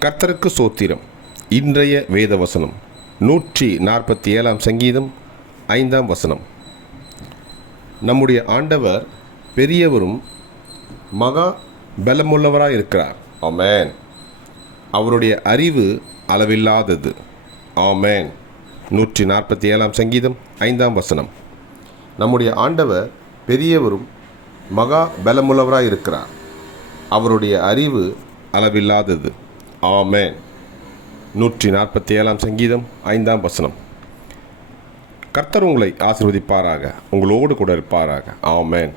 கர்த்தருக்கு சோத்திரம். இன்றைய வேத வசனம் நூற்றி நாற்பத்தி ஏழாம் சங்கீதம் ஐந்தாம் வசனம். நம்முடைய ஆண்டவர் பெரியவரும் மகா பலமுள்ளவராக இருக்கிறார் ஆமேன். அவருடைய அறிவு அளவில்லாதது. ஆமென். நூற்றி நாற்பத்தி ஏழாம் சங்கீதம் ஐந்தாம் வசனம். நம்முடைய ஆண்டவர் பெரியவரும் மகா பலமுள்ளவராக இருக்கிறார் அவருடைய அறிவு அளவில்லாதது. ஆமேன். நூற்றி நாற்பத்தி ஏழாம் சங்கீதம் ஐந்தாம் வசனம். கர்த்தர் உங்களை ஆசிர்வதிப்பாராக உங்களோடு கூட இருப்பாராக. ஆமேன்.